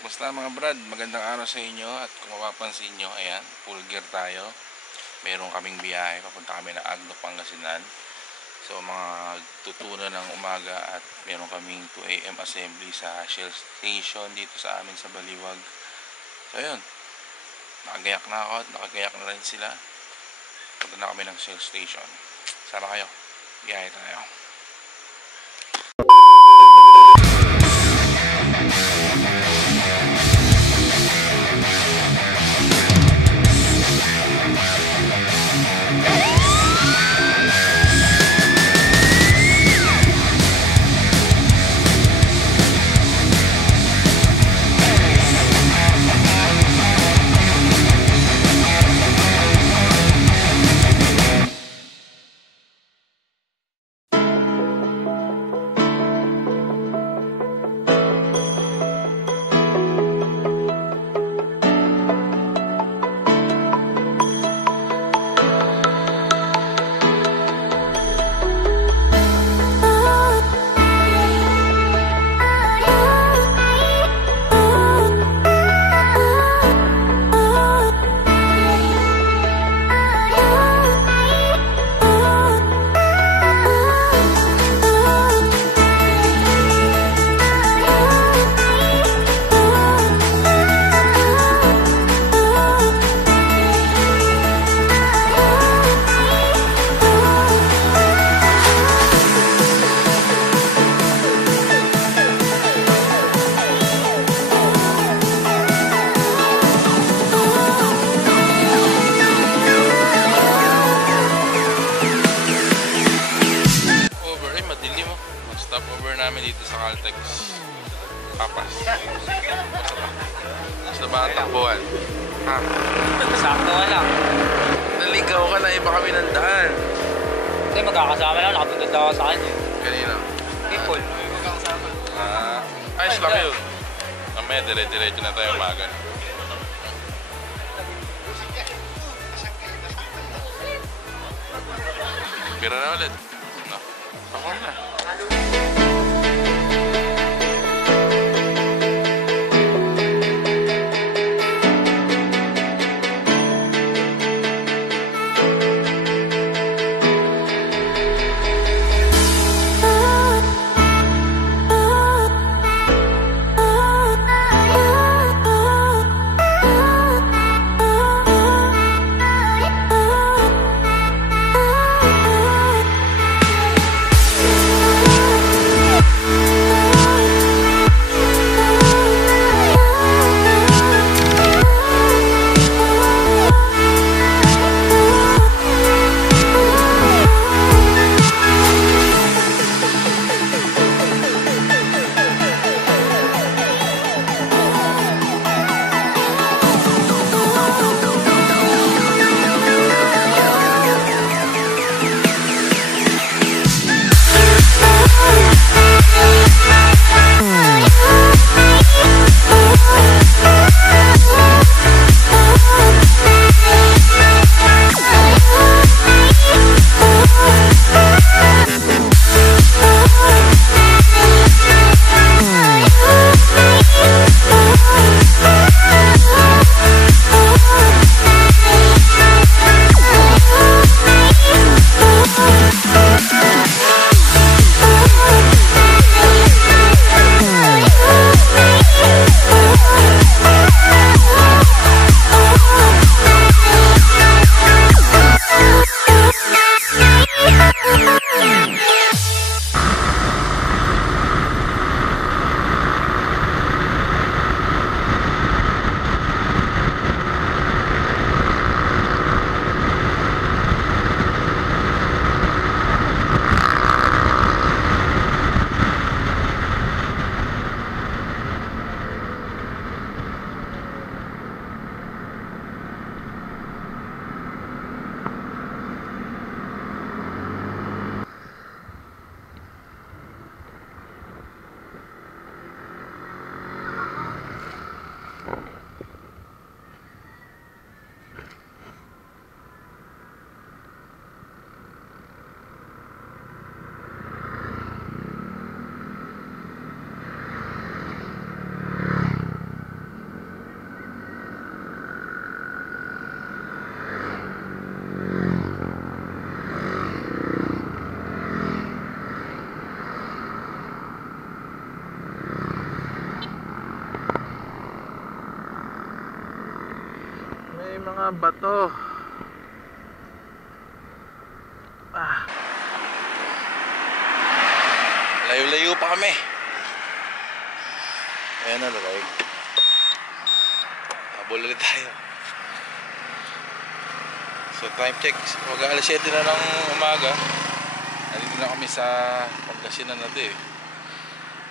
Basta mga brad, magandang araw sa inyo. At kung mapapansin nyo, ayan, full gear tayo. Meron kaming biyahe, papunta kami ng Agno, Pangasinan. So mga tutunan ng umaga at meron kaming 2 AM assembly sa Shell Station dito sa amin sa Baliwag. So ayun, nakagayak na ako at nakagayak na rin sila. Punta na kami ng Shell Station. Sana kayo, biyahe tayo. Stopover namin dito sa Caltex Papas. Basta ba ang takbuhan? Sakto ka lang. Naligaw ka na, iba kami ng daan. Hindi, magkakasama lang. Nakapagod ako sa akin. Kanina? People. Ayos lang yun. Mamaya dire-diretso na tayo umaga. Pira na ulit. No. Ako na. mga bato. Layo-layo pa kami. Ayan na, live. Habol ulit tayo. So time check, mag-alas 7 na ng umaga. Nandito na kami sa Pangasinan na to eh.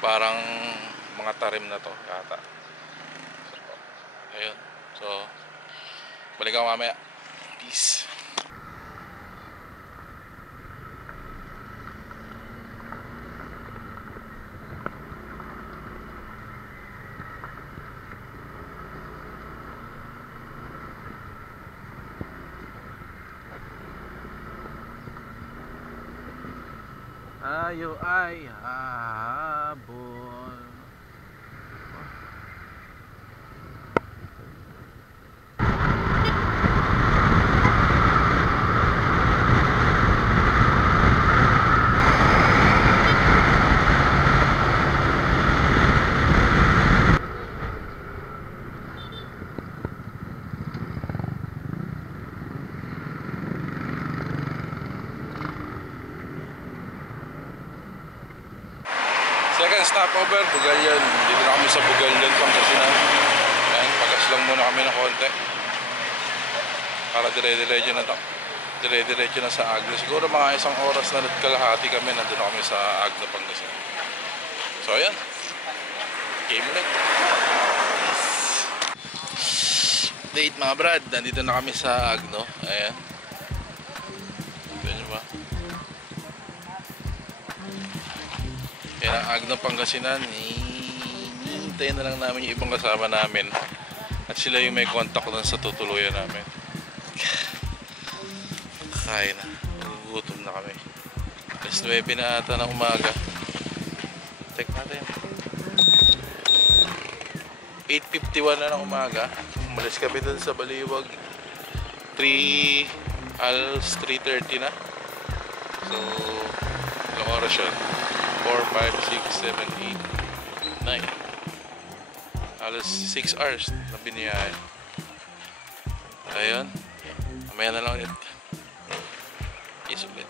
Parang mga tarim na to yata. So, ayun. So balik ako mamaya. Peace. Tayo ay hahabol. Second stopover, Bugalyan. Dito na kami sa Bugalyan, Pangasinan. Ayan, pagas lang muna kami ng konti. Para dire-diretso na to. Dire-diretso na sa Agno. Siguro mga isang oras na kalahati kami. Nandun na kami sa Agno, Pangasinan. So ayan. Game ulit. Update mga brad. Nandito na kami sa Agno. Ayan. Pwede ba? Yan ang Agno, Pangasinan. Hintayin na lang namin yung ibang kasama namin. At sila yung may contact doon sa tutuluyan namin. Kaya na. Nagugutom na kami. Alas 9 na ata ng umaga. Check natin. 8:51 na ng umaga. Umalis kami doon sa Baliwag. 3:30 na. So, ilang oras yun? 4, 5, 6, 7, 8, 9. Alas 6 hours na biniyahe. Ayun. Mamaya na lang ulit. Yes ulit.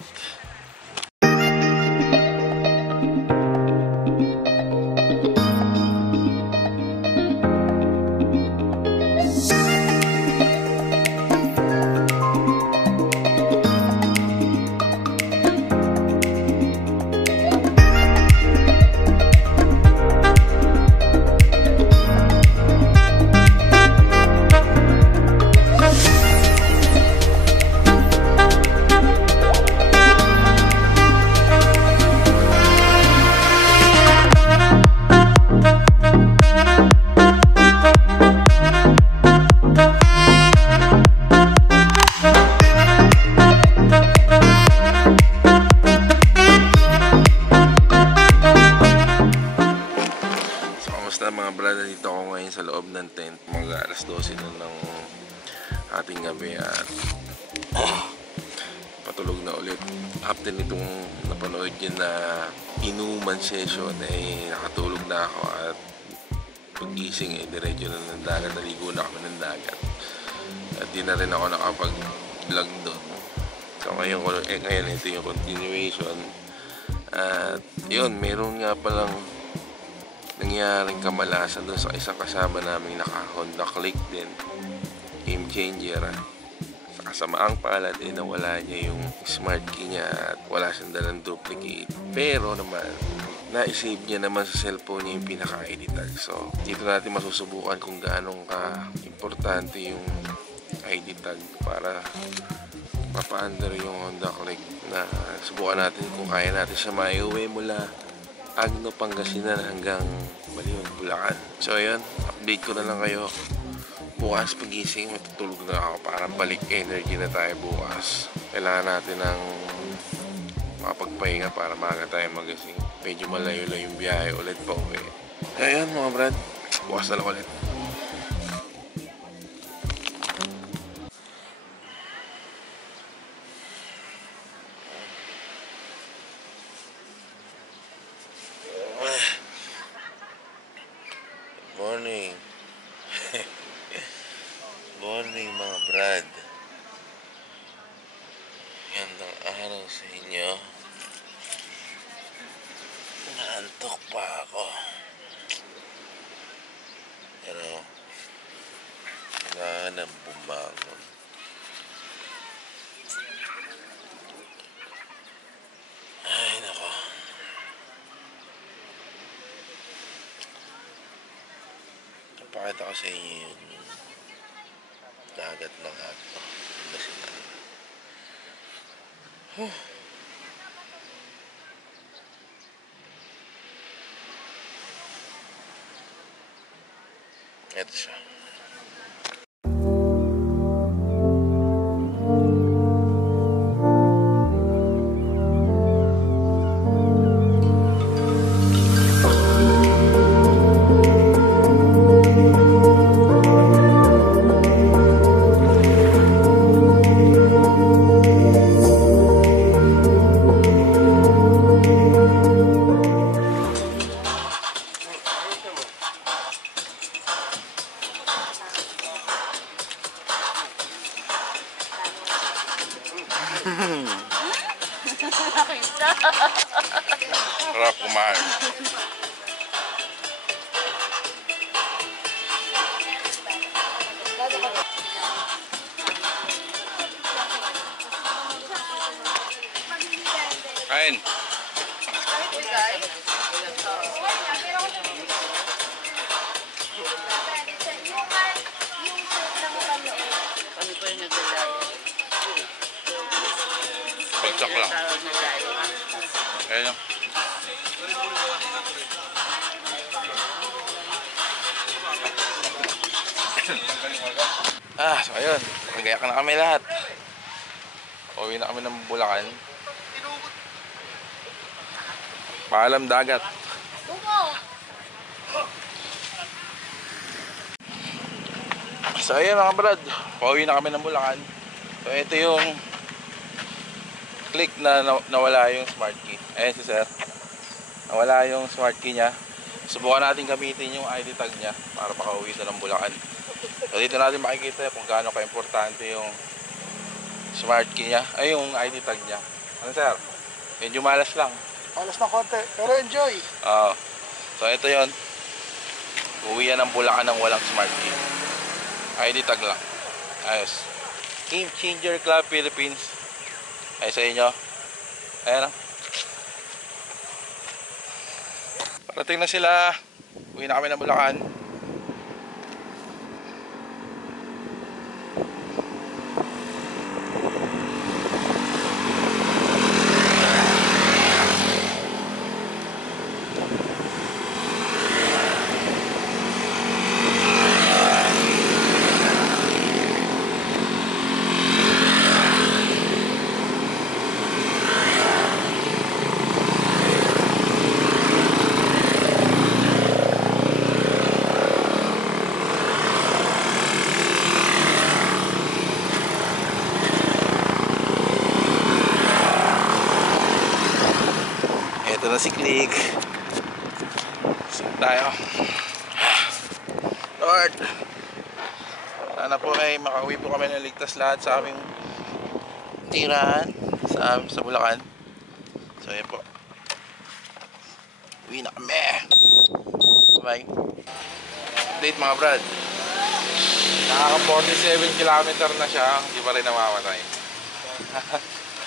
Mga brada, dito ako ngayon sa loob ng tent. Mga alas 12 na ng ating gabi at patulog na ulit. After nitong napanood yun na inuman session ay nakatulog na ako at pag-gising ay diretso na ng dagat. Naligo na kami ng dagat at di na rin ako nakapag-vlog doon. So ngayon ito yung continuation at yun, meron nga palang nangyaring kamalasan doon sa isang kasama namin naka-Honda Click din, game changer. Sa kasamaang palad nawala niya yung smart key niya at wala siyang dalang duplicate, pero naman na-save niya naman sa cellphone niya yung pinaka-ID tag. So dito natin masusubukan kung gaano ka importante yung ID tag para mapa-under yung Honda Click. Na subukan natin kung kaya natin siya maiuwi mula Agno, Pangasinan hanggang Baliwag, Bulacan. So ayun, update ko na lang kayo. Bukas pagising, matutulog na ako para balik energy na tayo bukas. Kailangan natin ng makapagpahinga para maaga tayo magising. Medyo malayo-layo yung biyahe ulit pa uwi. Ayun mga brad, bukas na lang ulit. Morning. Morning mga brad. Gandang araw sa inyo. Naantok pa ako. Pero kailangan ng bumangon. Ay nako. Napakita ko sa inyo yung dagat ng Agno. Ito siya. Sarap kumain. Kain. Pagsak lang. Ayan yung. So ayun, nagayak na kami lahat. Uwi na kami ng Bulacan. Paalam dagat. So ayun mga brad, pauwi na kami ng Bulacan. So ito yung click na nawala yung smart key. Ayan si sir, nawala yung smart key nya. Subukan natin gamitin yung ID tag nya para makauwi sa ng Bulacan. So dito natin makikita kung gaano ka-importante yung smart key nya, ay yung ID tag nya. Ano sir? Medyo malas lang. Alas na konti, pero enjoy. So ito yon. Uwi yan ng Bulacan ng walang smart key. ID tag lang. Ayos. Game Changer Club Philippines. Ay sa inyo. Ayan o. Parating na sila. Uwi na kami ng Bulacan. Ito na si Click. Saan tayo? Lord, sana po ay makauwi po kami ng ligtas lahat sa aming tirahan sa Bulacan. So yan po, uwi na kami. Bye. Update mga brad, nakaka 47 kilometer na siya, hindi pa rin namamatay.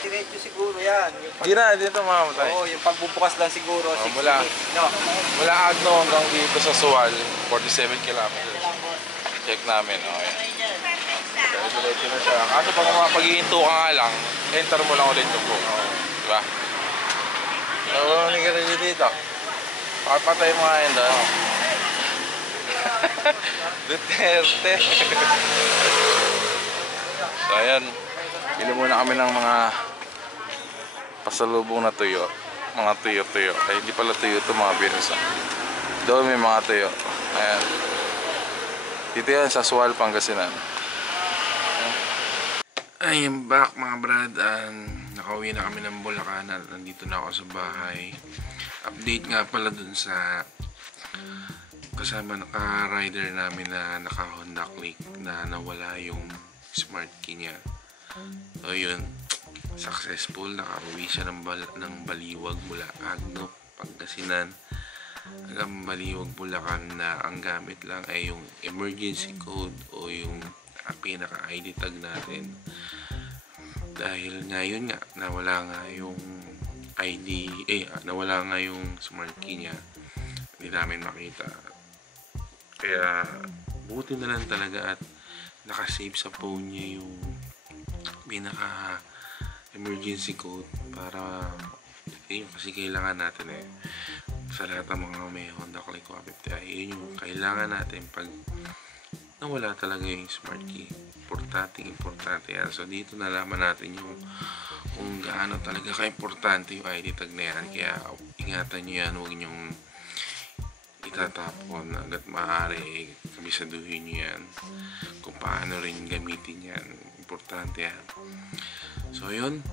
Diretso siguro yan. Hindi na, dito mamamatay. Oo, yung pagbubukas lang siguro. Mula Agno hanggang dito sa Sual, 47 kilometers. Check namin, okay. Diretso na siya. Kaso pag mapag-iinto ka nga lang, enter mo lang ulit yung book. Diba? So, hindi ka rin dito. Pakapatay mo nga yun doon. Duterte. So, ayan. Pili muna kami ng mga pasalubong na tuyo. Mga tuyo-tuyo. Ay, hindi pala tuyo ito, mga birisa. Doon may mga tuyo. Ayan. Dito yan sa Sual, Pangasinan. I'm back mga brad. Nakauwi na kami ng Bulacan at nandito na ako sa bahay. Update nga pala dun sa kasama naka-rider namin na naka-Honda Click na nawala yung smart key niya. So yun, successful. Nakauwi siya ng Baliwag mula Agno, Pangasinan hanggang Baliwag, Bulacan, na ang gamit lang ay yung emergency code o yung pinaka-ID tag natin. Dahil ngayon nga nawala nga yung nawala nga yung smart key niya, hindi namin makita. Kaya buti na lang talaga at nakasave sa phone niya yung pinaka emergency code para yun, kasi kailangan natin sa lahat ng mga may Honda Click 150i, yun yung kailangan natin pag nawala talaga yung smart key. Importante yan. So dito nalaman natin yung kung gaano talaga ka-importante yung ID tag na yan. Kaya ingatan nyo yan, huwag nyong itatapon hanggat maaari. Kabisaduhin nyo yan kung paano rin gamitin yan. Importante yan. So yun,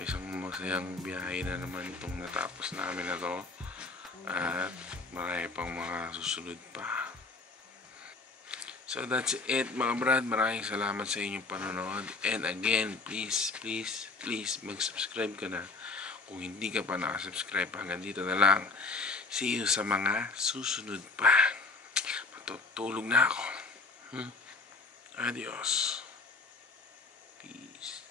isang masayang biyahe na naman itong natapos namin na to, at marami pang mga susunod pa. So that's it mga brad. Maraming salamat sa inyong panonood. And again, please mag-subscribe ka na kung hindi ka pa nakasubscribe. Hanggang dito na lang. See you sa mga susunod pa. Matutulog na ako. Adios. Peace.